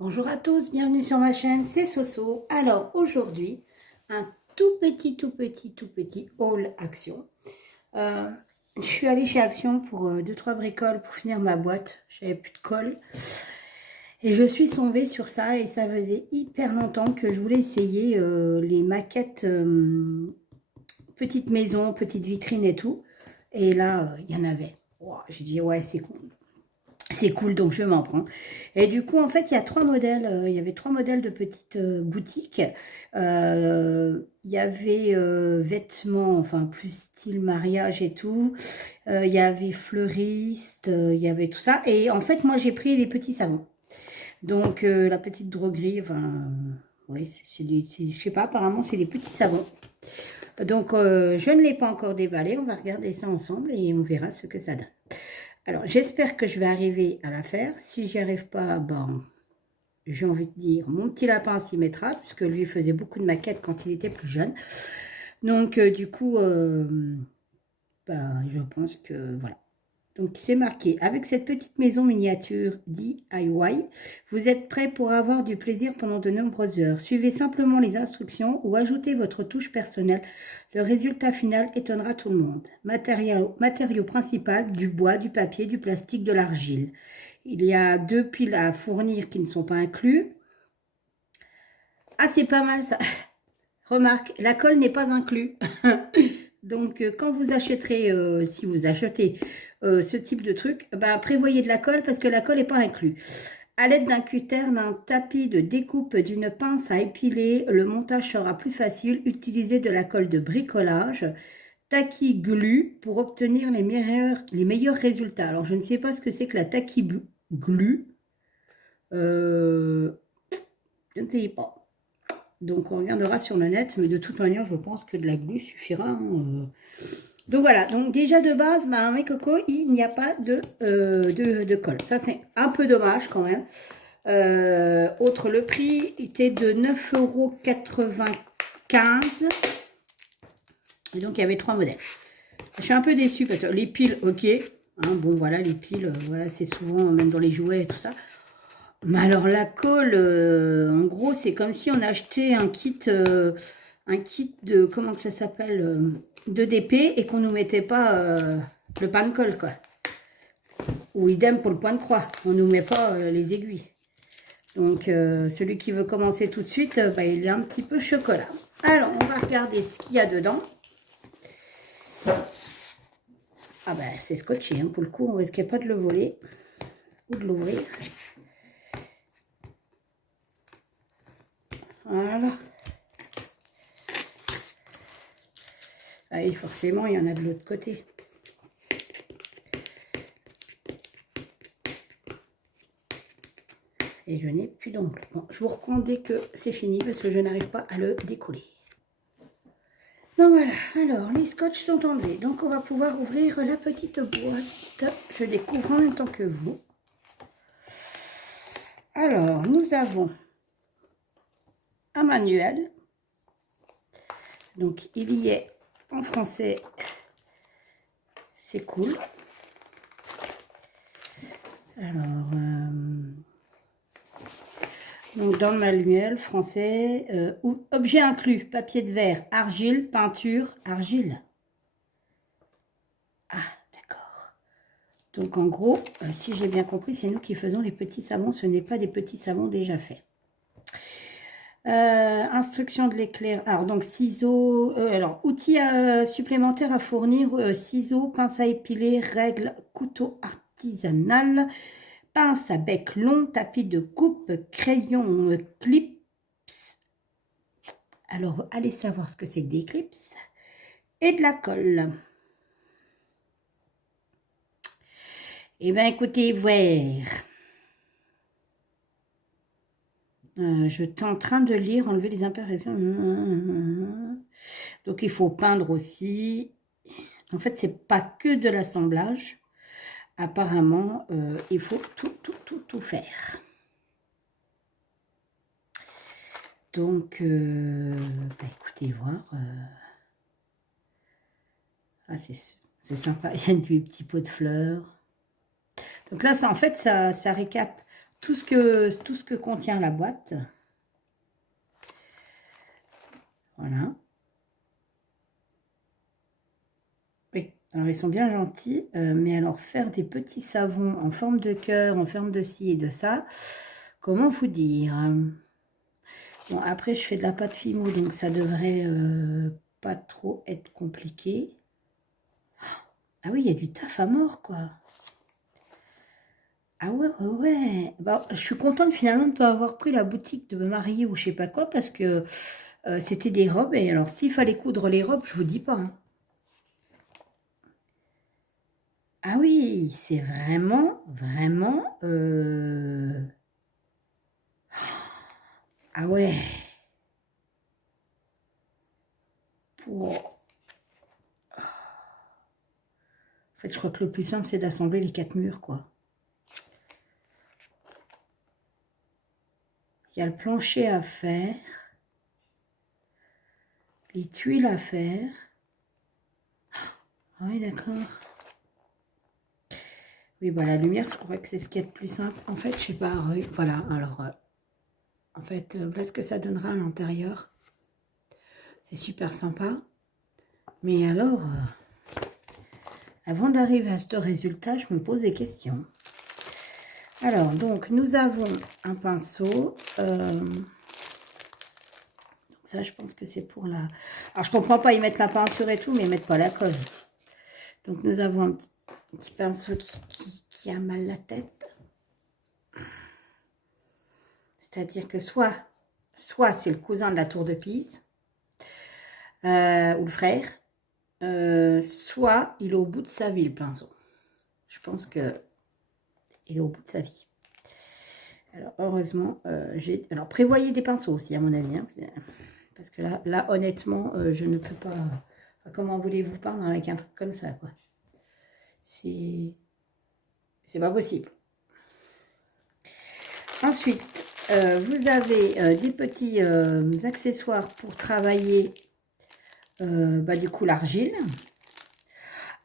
Bonjour à tous, bienvenue sur ma chaîne, c'est Soso. Alors aujourd'hui, un tout petit haul Action. Euh, je suis allée chez Action pour 2-3 bricoles pour finir ma boîte. J'avais plus de colle. Et je suis tombée sur ça et ça faisait hyper longtemps que je voulais essayer les maquettes petite maison, petite vitrine et tout. Et là, il y en avait. Wow, j'ai dit ouais, c'est cool. C'est cool, donc je m'en prends. Et du coup, en fait, il y a 3 modèles. Il y avait 3 modèles de petites boutiques. Il y avait vêtements, enfin, plus style mariage et tout. Il y avait fleuriste, il y avait tout ça. Et en fait, moi, j'ai pris les petits savons. Donc, la petite droguerie, enfin, ouais, je sais pas, apparemment, c'est des petits savons. Donc, je ne l'ai pas encore déballé. On va regarder ça ensemble et on verra ce que ça donne. Alors, j'espère que je vais arriver à la faire. Si j'y arrive pas, bon, j'ai envie de dire, mon petit lapin s'y mettra, puisque lui faisait beaucoup de maquettes quand il était plus jeune. Donc, du coup, bah, je pense que voilà. Donc, c'est marqué, avec cette petite maison miniature DIY, vous êtes prêt pour avoir du plaisir pendant de nombreuses heures. Suivez simplement les instructions ou ajoutez votre touche personnelle. Le résultat final étonnera tout le monde. Matériau principal, du bois, du papier, du plastique, de l'argile. Il y a 2 piles à fournir qui ne sont pas inclus. Ah, c'est pas mal ça. Remarque, la colle n'est pas inclus. Donc, quand vous achèterez, si vous achetez ce type de truc, bah, prévoyez de la colle parce que la colle n'est pas inclus. À l'aide d'un cutter, d'un tapis de découpe, d'une pince à épiler, le montage sera plus facile. Utilisez de la colle de bricolage. Tacky glue pour obtenir les meilleurs résultats. Alors, je ne sais pas ce que c'est que la tacky glue. Je ne sais pas. Donc, on regardera sur le net, mais de toute manière, je pense que de la glue suffira. Hein. Donc, voilà. Donc, déjà de base, bah, mes cocos, il n'y a pas de colle. Ça, c'est un peu dommage quand même. Autre, le prix était de 9,95 €. Et donc, il y avait 3 modèles. Je suis un peu déçue parce que les piles, ok. Hein, bon, voilà, les piles, voilà, c'est souvent, même dans les jouets et tout ça. Mais alors la colle, en gros, c'est comme si on achetait un kit de, comment que ça s'appelle, de DP et qu'on nous mettait pas le pan de colle, quoi. Ou idem pour le point de croix, on nous met pas les aiguilles. Donc, celui qui veut commencer tout de suite, bah, il est un petit peu chocolat. Alors, on va regarder ce qu'il y a dedans. Ah ben, c'est scotché, hein, pour le coup, on risquait pas de le voler ou de l'ouvrir. Voilà. Ah oui, forcément, il y en a de l'autre côté. Et je n'ai plus d'ongles. Bon, je vous reprends dès que c'est fini parce que je n'arrive pas à le décoller. Donc voilà, alors les scotch sont enlevés. Donc on va pouvoir ouvrir la petite boîte. Je découvre en même temps que vous. Alors, nous avons un manuel. Donc il y est en français. C'est cool. Alors, donc dans le manuel français, objet inclus, papier de verre, argile, peinture, argile. Ah, d'accord. Donc en gros, si j'ai bien compris, c'est nous qui faisons les petits savons, ce n'est pas des petits savons déjà faits. Instruction de l'éclair. Alors donc ciseaux, alors outils supplémentaires à fournir, ciseaux, pince à épiler, règle, couteau artisanal, pince à bec long, tapis de coupe, crayon, clips. Alors allez savoir ce que c'est que des clips. Et de la colle. Eh bien écoutez, voir. Je suis en train de lire, enlever les imperfections. Donc, il faut peindre aussi. En fait, c'est pas que de l'assemblage. Apparemment, il faut tout faire. Donc, bah, écoutez, voir. Ah, c'est sympa. Il y a des petits pots de fleurs. Donc là, ça, en fait, ça récap. tout ce que contient la boîte. Voilà. Oui, alors ils sont bien gentils, mais alors faire des petits savons en forme de cœur, en forme de ci et de ça, comment vous dire? Bon, après, je fais de la pâte Fimo, donc ça devrait pas trop être compliqué. Ah oui, il y a du taf à mort, quoi. Ah ouais, ouais, ouais. Bah, je suis contente finalement de ne pas avoir pris la boutique de me marier ou je sais pas quoi, parce que c'était des robes. Et alors, s'il fallait coudre les robes, je vous dis pas, hein. Ah oui, c'est vraiment, vraiment... Ah ouais. Pour... En fait, je crois que le plus simple, c'est d'assembler les 4 murs, quoi. Il y a le plancher à faire, les tuiles à faire. Ah oui, d'accord. Oui, bah, la lumière, je crois que c'est ce qui est le plus simple. En fait, je sais pas, oui, voilà, alors, en fait, voilà ce que ça donnera à l'intérieur. C'est super sympa. Mais alors, avant d'arriver à ce résultat, je me pose des questions. Alors, donc, nous avons un pinceau. Ça, je pense que c'est pour la... Alors, je comprends pas, ils mettent la peinture et tout, mais ils mettent pas la colle. Donc, nous avons un petit pinceau qui a mal la tête. C'est-à-dire que soit c'est le cousin de la tour de Pise, ou le frère, soit il est au bout de sa vie, le pinceau. Je pense que il est au bout de sa vie. Alors, heureusement, alors, prévoyez des pinceaux aussi, à mon avis. Hein, parce que là honnêtement, je ne peux pas... Enfin, comment voulez-vous peindre avec un truc comme ça, quoi? C'est pas possible. Ensuite, vous avez des petits accessoires pour travailler, du coup, l'argile.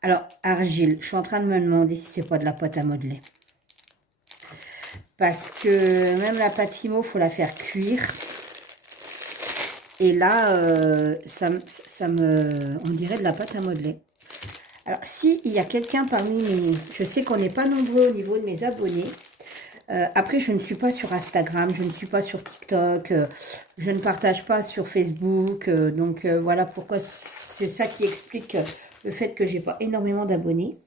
Alors, argile, je suis en train de me demander si c'est pas de la pâte à modeler. Parce que même la pâte Fimo, il faut la faire cuire. Et là, on dirait de la pâte à modeler. Alors, si il y a quelqu'un parmi mes... Je sais qu'on n'est pas nombreux au niveau de mes abonnés. Après, je ne suis pas sur Instagram, je ne suis pas sur TikTok, je ne partage pas sur Facebook. Donc, voilà pourquoi c'est ça qui explique le fait que j'ai pas énormément d'abonnés.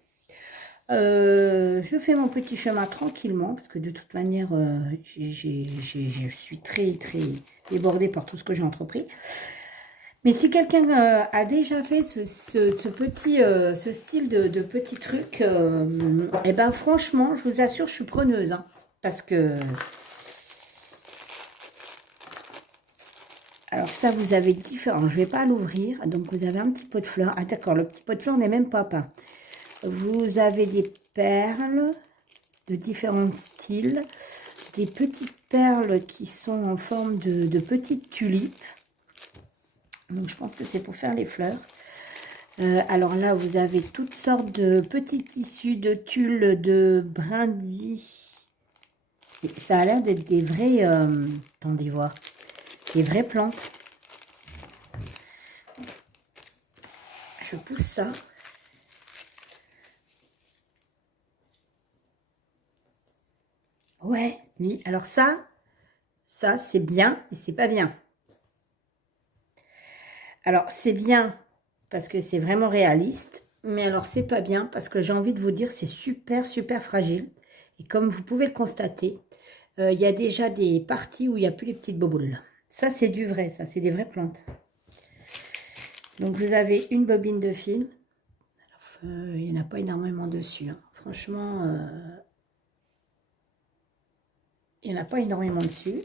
Je fais mon petit chemin tranquillement parce que de toute manière, je suis très, très débordée par tout ce que j'ai entrepris. Mais si quelqu'un a déjà fait ce style de petit truc, et ben franchement, je vous assure, je suis preneuse. Hein, parce que... Alors ça, vous avez différents... Je ne vais pas l'ouvrir. Donc, vous avez un petit pot de fleurs. Ah d'accord, le petit pot de fleurs n'est même pas peint. Vous avez des perles de différents styles. Des petites perles qui sont en forme de petites tulipes. Donc, je pense que c'est pour faire les fleurs. Alors là, vous avez toutes sortes de petits tissus de tulle, de brindilles. Ça a l'air d'être des vrais... attendez voir. Des vraies plantes. Je pousse ça. Ouais, oui. Alors ça c'est bien et c'est pas bien. Alors, c'est bien parce que c'est vraiment réaliste. Mais alors, c'est pas bien parce que j'ai envie de vous dire c'est super, super fragile. Et comme vous pouvez le constater, il y a déjà des parties où il n'y a plus les petites boboules. Ça, c'est du vrai. Ça, c'est des vraies plantes. Donc, vous avez une bobine de fil. Il n'y en a pas énormément dessus. Hein. Franchement, il n'y en a pas énormément dessus.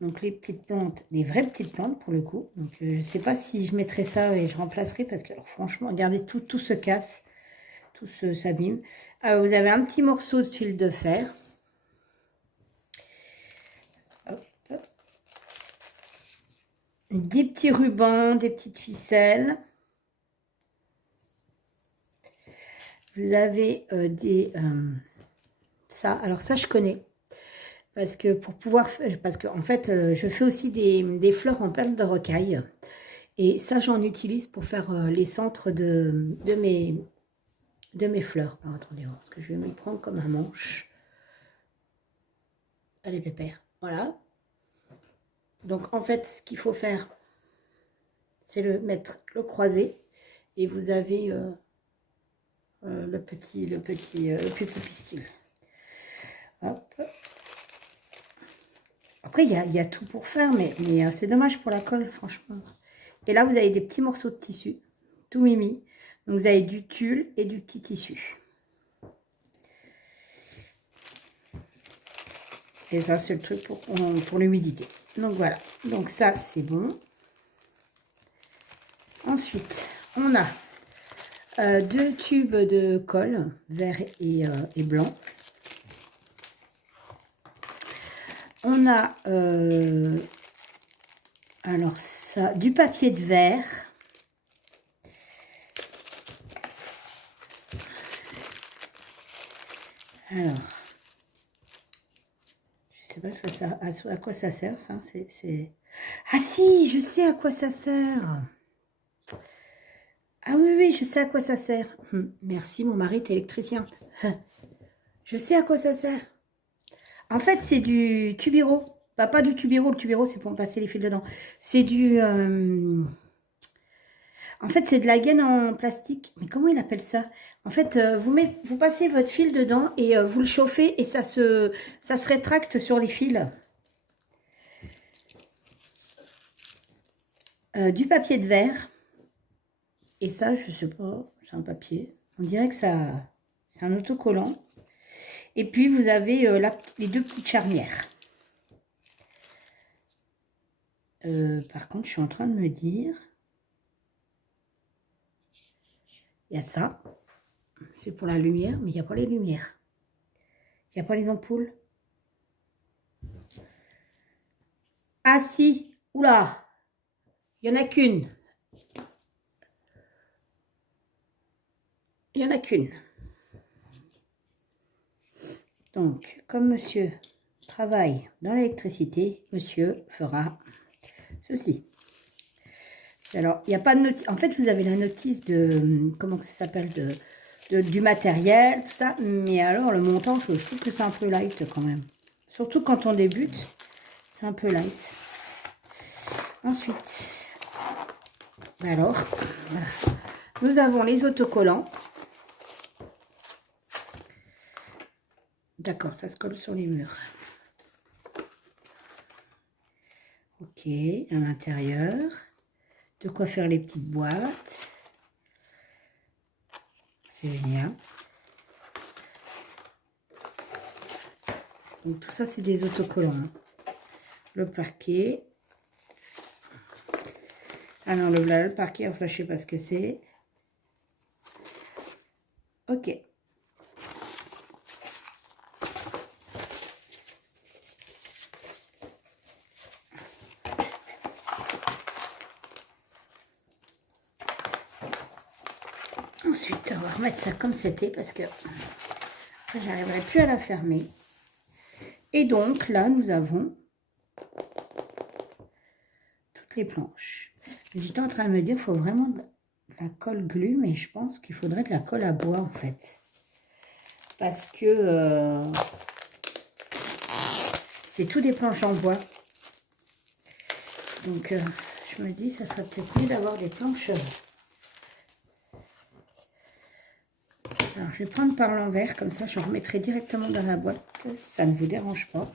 Donc, les petites plantes, des vraies petites plantes pour le coup. Donc, je ne sais pas si je mettrai ça et je remplacerai parce que, alors, franchement, regardez, tout se casse. Tout s'abîme. Vous avez un petit morceau de fil de fer. Hop. Des petits rubans, des petites ficelles. Vous avez ça. Alors ça, je connais. Parce que pour pouvoir... Parce que en fait, je fais aussi des fleurs en perles de rocaille. Et ça, j'en utilise pour faire les centres de mes fleurs. Alors, attendez, voir ce que je vais m'y prendre comme un manche. Allez, pépère. Voilà. Donc, en fait, ce qu'il faut faire, c'est le croiser. Et vous avez le petit pistil. Hop. Après, il y a tout pour faire, mais c'est dommage pour la colle, franchement. Et là, vous avez des petits morceaux de tissu, tout mimi. Donc, vous avez du tulle et du petit tissu. Et ça, c'est le truc pour l'humidité. Donc, voilà. Donc, ça, c'est bon. Ensuite, on a 2 tubes de colle, vert et blanc. On a, alors ça, du papier de verre. Alors, je sais pas à quoi ça sert, ça. Ah si, je sais à quoi ça sert. Ah oui, oui, je sais à quoi ça sert. Merci, mon mari est électricien. Je sais à quoi ça sert. En fait, c'est du tubiro. Bah, pas du tubiro, le tubiro, c'est pour passer les fils dedans. C'est du... En fait, c'est de la gaine en plastique. Mais comment il appelle ça? En fait, vous passez votre fil dedans et vous le chauffez et ça se rétracte sur les fils. Du papier de verre. Et ça, je sais pas, c'est un papier. On dirait que ça, c'est un autocollant. Et puis, vous avez les 2 petites charnières. Par contre, je suis en train de me dire... Il y a ça. C'est pour la lumière, mais il n'y a pas les lumières. Il n'y a pas les ampoules. Ah si, oula, il n'y en a qu'une. Il n'y en a qu'une. Donc, comme monsieur travaille dans l'électricité, monsieur fera ceci. Alors, il n'y a pas de notice. En fait, vous avez la notice de, comment ça s'appelle, du matériel, tout ça. Mais alors, le montant, je trouve que c'est un peu light quand même. Surtout quand on débute, c'est un peu light. Ensuite, alors, voilà. Nous avons les autocollants. D'accord, ça se colle sur les murs. Ok, à l'intérieur. De quoi faire les petites boîtes. C'est génial. Donc tout ça, c'est des autocollants. Le parquet. Ah non, le parquet, alors ça, je sais pas ce que c'est. Ok. Ensuite, on va remettre ça comme c'était parce que après, j'arriverai plus à la fermer. Et donc, là, nous avons toutes les planches. J'étais en train de me dire, il faut vraiment de la colle glue, mais je pense qu'il faudrait de la colle à bois, en fait. Parce que c'est tout des planches en bois. Donc, je me dis, ça serait peut-être mieux d'avoir des planches... Alors, je vais prendre par l'envers, comme ça, je remettrai directement dans la boîte. Ça ne vous dérange pas.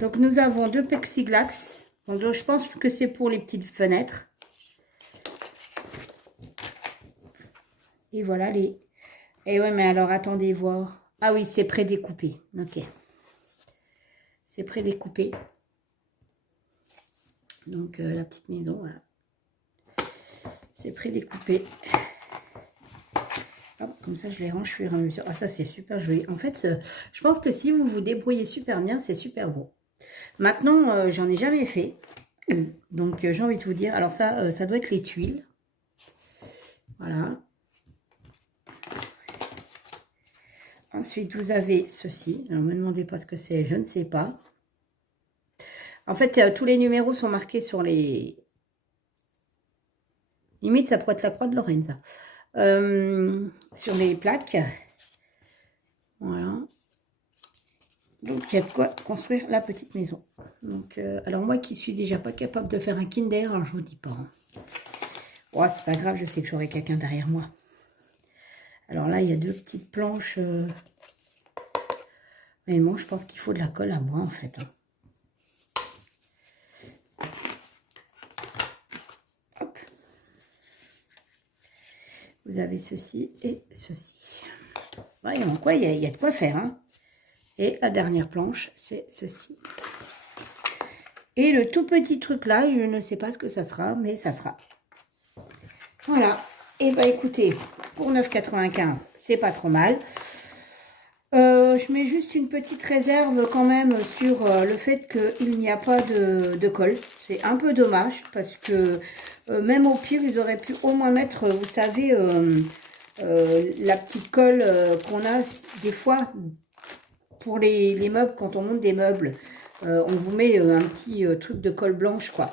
Donc, nous avons 2 plexiglas. Donc, je pense que c'est pour les petites fenêtres. Et voilà les... Et ouais, mais alors, attendez voir. Ah oui, c'est prédécoupé. Ok. C'est prédécoupé. Donc, la petite maison, voilà. C'est prédécoupé. Hop, comme ça, je les range au fur et à mesure. Ah, ça, c'est super joli. En fait, je pense que si vous vous débrouillez super bien, c'est super beau. Maintenant, j'en ai jamais fait. Donc, j'ai envie de vous dire. Alors, ça doit être les tuiles. Voilà. Ensuite, vous avez ceci. Ne me demandez pas ce que c'est, je ne sais pas. En fait, tous les numéros sont marqués sur les... Limite, ça pourrait être la croix de Lorraine, ça. Sur les plaques. Voilà. Donc, il y a de quoi construire la petite maison. Donc, alors moi qui suis déjà pas capable de faire un Kinder, alors je vous dis pas. Hein. Oh, c'est pas grave, je sais que j'aurai quelqu'un derrière moi. Alors là, il y a 2 petites planches. Mais bon, je pense qu'il faut de la colle à bois, en fait. Hein. Hop. Vous avez ceci et ceci. Voyons quoi, il y a de quoi faire. Hein. Et la dernière planche, c'est ceci. Et le tout petit truc là, je ne sais pas ce que ça sera, mais ça sera. Voilà. Et bah écoutez, pour 9,95, c'est pas trop mal. Je mets juste une petite réserve quand même sur le fait qu'il n'y a pas de colle. C'est un peu dommage parce que même au pire, ils auraient pu au moins mettre, vous savez, la petite colle qu'on a des fois pour les meubles, quand on monte des meubles. On vous met un petit truc de colle blanche, quoi.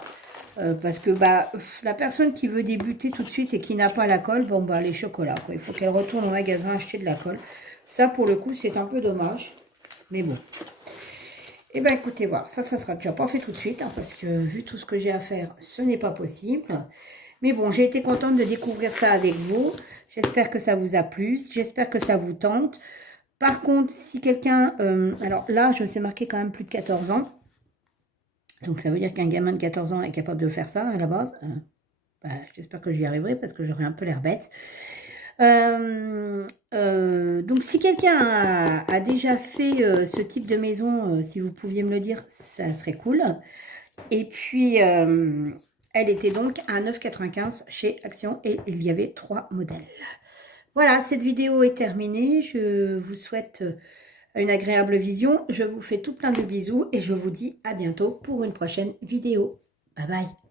Parce que bah, la personne qui veut débuter tout de suite et qui n'a pas la colle, bon, bah, les chocolats, quoi. Il faut qu'elle retourne au magasin acheter de la colle. Ça, pour le coup, c'est un peu dommage. Mais bon. Et ben écoutez, voir, ça sera déjà pas fait tout de suite, hein, parce que vu tout ce que j'ai à faire, ce n'est pas possible. Mais bon, j'ai été contente de découvrir ça avec vous. J'espère que ça vous a plu. J'espère que ça vous tente. Par contre, si quelqu'un... alors là, je sais marquer quand même plus de 14 ans. Donc, ça veut dire qu'un gamin de 14 ans est capable de faire ça, à la base. Bah, j'espère que j'y arriverai, parce que j'aurai un peu l'air bête. Donc, si quelqu'un a déjà fait ce type de maison, si vous pouviez me le dire, ça serait cool. Et puis, elle était donc à 9,95 chez Action et il y avait 3 modèles. Voilà, cette vidéo est terminée. Je vous souhaite une agréable vision. Je vous fais tout plein de bisous et je vous dis à bientôt pour une prochaine vidéo. Bye bye.